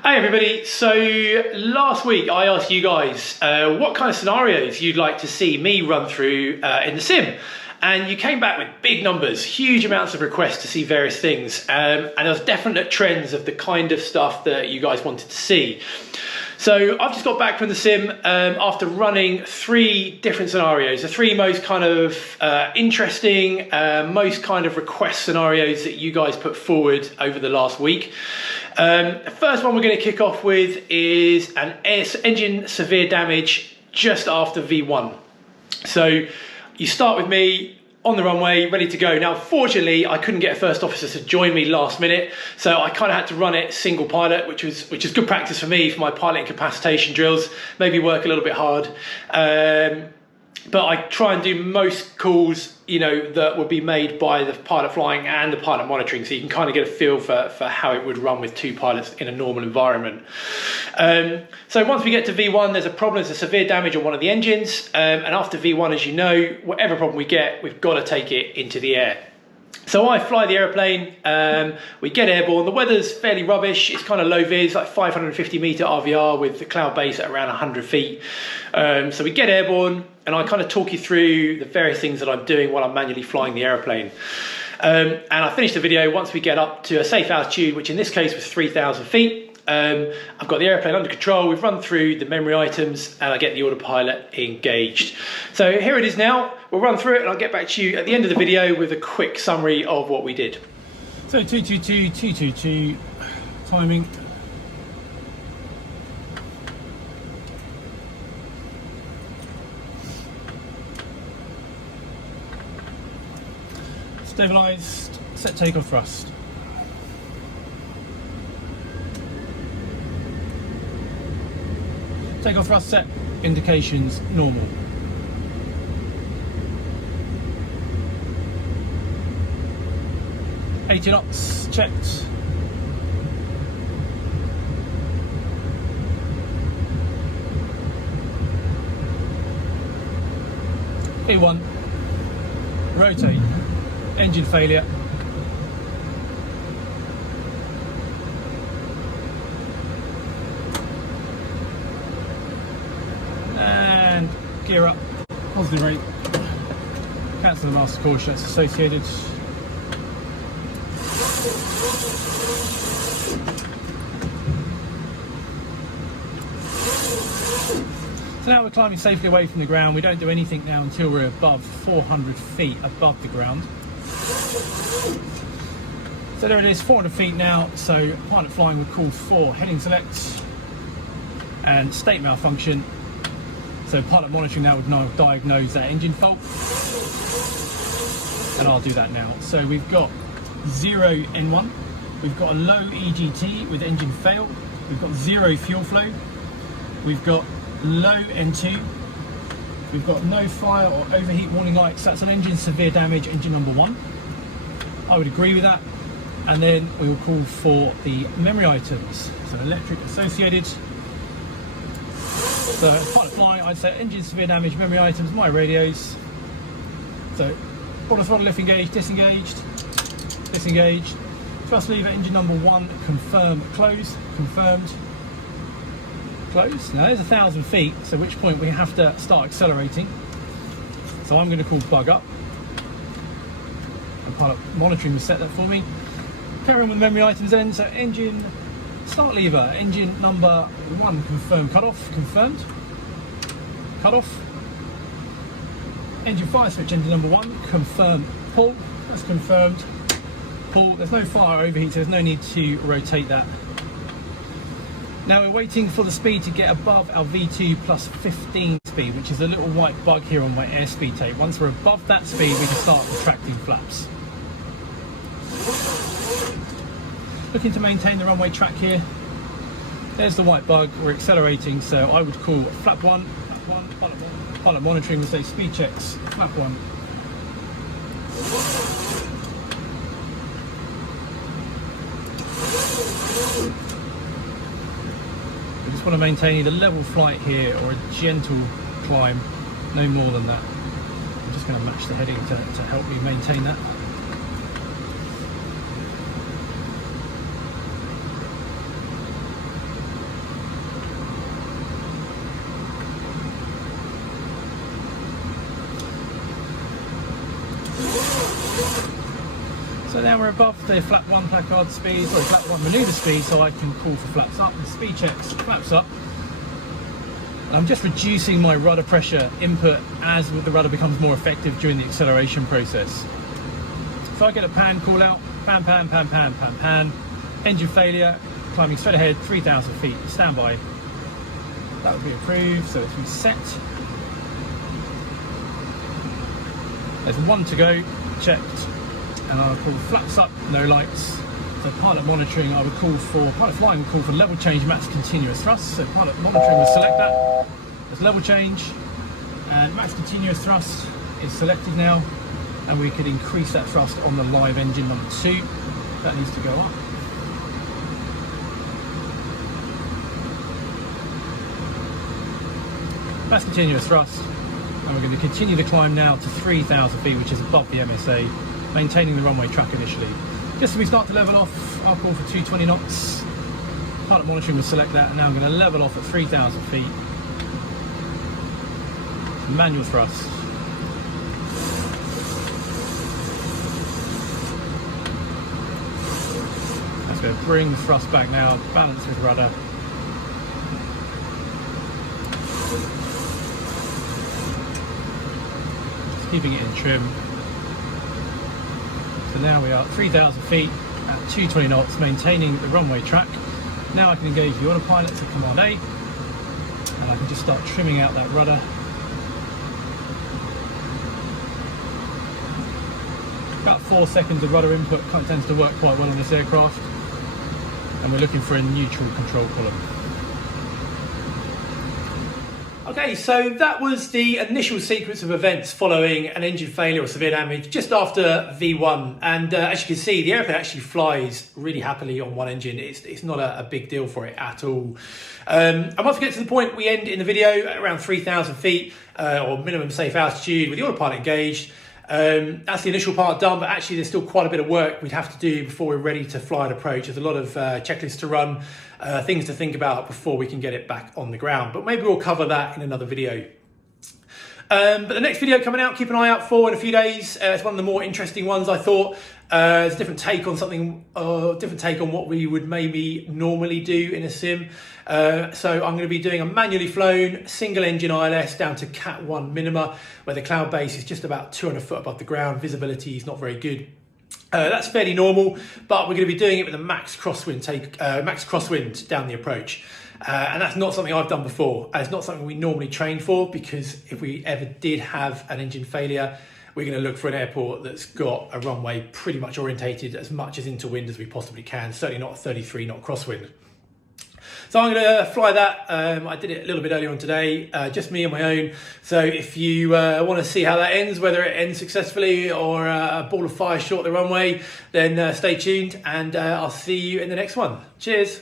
Hey everybody, so last week I asked you guys what kind of scenarios you'd like to see me run through in the sim, and you came back with big numbers, huge amounts of requests to see various things, and there was definite trends of the kind of stuff that you guys wanted to see. So I've just got back from the sim after running 3 different scenarios, the 3 most kind of interesting, most kind of request scenarios that you guys put forward over the last week. The first one we're going to kick off with is an engine severe damage just after V1. So you start with me on the runway, ready to go. Now, fortunately, I couldn't get a first officer to join me last minute, so I kind of had to run it single pilot, which is good practice for me for my pilot incapacitation drills. Maybe work a little bit hard, but I try and do most calls, you know, that would be made by the pilot flying and the pilot monitoring, so you can kind of get a feel for how it would run with 2 pilots in a normal environment. So once we get to V1, there's a problem, there's a severe damage on one of the engines, and after V1, as you know, whatever problem we get, we've got to take it into the air. So I fly the aeroplane, we get airborne, the weather's fairly rubbish, it's kind of low vis, like 550 meter RVR with the cloud base at around 100 feet. So we get airborne, and I kind of talk you through the various things that I'm doing while I'm manually flying the aeroplane. And I finish the video once we get up to a safe altitude, which in this case was 3,000 feet. I've got the airplane under control, we've run through the memory items, and I get the autopilot engaged. So here it is now, we'll run through it and I'll get back to you at the end of the video with a quick summary of what we did. So 222, 222, timing. Stabilised, set takeoff thrust. Takeoff thrust set, indications normal. $80 knots, checked. E1, rotate, engine failure. And gear up, positive rate, cancel the master caution that's associated. So now we're climbing safely away from the ground. We don't do anything now until we're above 400 feet above the ground. So there it is, 400 feet now. So pilot flying would call for heading select and state malfunction. So pilot monitoring now would now diagnose that engine fault. And I'll do that now. So we've got 0 N1. We've got a low EGT with engine fail. We've got 0 fuel flow. We've got low N2. We've got no fire or overheat warning lights. That's an engine severe damage, engine number 1. I would agree with that. And then we will call for the memory items. So electric associated. So pilot flying, I'd say engine severe damage, memory items, my radios. So auto throttle lift engaged, disengaged, disengaged. Thrust lever, engine number 1, confirm, close, confirmed. Close. Now there's 1,000 feet, so at which point we have to start accelerating. So I'm going to call bug up. And pilot monitoring will set that for me. Carry on with memory items then. So engine start lever, engine number 1, confirm, cut off, confirmed. Cut off. Engine fire switch, engine number 1, confirm, pull. That's confirmed. Pull. There's no fire overheat, so there's no need to rotate that. Now we're waiting for the speed to get above our V2 plus 15 speed, which is a little white bug here on my airspeed tape. Once we're above that speed, we can start retracting flaps. Looking to maintain the runway track here. There's the white bug, we're accelerating, so I would call flap 1, pilot monitoring would say speed checks, flap 1. We just want to maintain either level flight here or a gentle climb, no more than that. I'm just going to match the heading to help me maintain that. now we're above the flap 1 placard speed, sorry, flap 1 manoeuvre speed, so I can call for flaps up. The speed checks flaps up. I'm just reducing my rudder pressure input as the rudder becomes more effective during the acceleration process. So I get a pan call out, pan, pan, pan, pan, pan, pan. Engine failure, climbing straight ahead, 3,000 feet, standby. That would be approved, so it's reset. There's 1 to go, checked. And I'll call flaps up, no lights. So pilot monitoring, I would call for, pilot flying would call for level change, max continuous thrust. So pilot monitoring will select that as level change. And max continuous thrust is selected now. And we could increase that thrust on the live engine number 2. That needs to go up. Max continuous thrust. And we're going to continue the climb now to 3,000 feet, which is above the MSA, maintaining the runway track initially. Just as we start to level off, I'll call for 220 knots. Pilot monitoring will select that, and now I'm going to level off at 3,000 feet. Manual thrust. That's going to bring the thrust back now, balance with rudder. Just keeping it in trim. So now we are at 3,000 feet at 220 knots, maintaining the runway track. Now I can engage the autopilot to Command A, and I can just start trimming out that rudder. About 4 seconds of rudder input tends to work quite well on this aircraft, and we're looking for a neutral control column. Okay, so that was the initial sequence of events following an engine failure or severe damage just after V1. And as you can see, the airplane actually flies really happily on one engine. It's not a big deal for it at all. And once we get to the point we end in the video at around 3,000 feet or minimum safe altitude with the autopilot engaged, that's the initial part done, but actually there's still quite a bit of work we'd have to do before we're ready to fly and approach. There's a lot of checklists to run, things to think about before we can get it back on the ground, but maybe we'll cover that in another video. But the next video coming out, keep an eye out for in a few days. It's one of the more interesting ones, I thought. It's a different take on something, different take on what we would maybe normally do in a sim. So I'm going to be doing a manually flown single engine ILS down to Cat 1 minima, where the cloud base is just about 200 foot above the ground. Visibility is not very good. That's fairly normal, but we're going to be doing it with a max crosswind down the approach. And that's not something I've done before. And it's not something we normally train for, because if we ever did have an engine failure, we're going to look for an airport that's got a runway pretty much orientated as much as into wind as we possibly can. Certainly not a 33 knot crosswind. So I'm going to fly that. I did it a little bit earlier on today, just me on my own. So if you want to see how that ends, whether it ends successfully or a ball of fire short the runway, then stay tuned, and I'll see you in the next one. Cheers.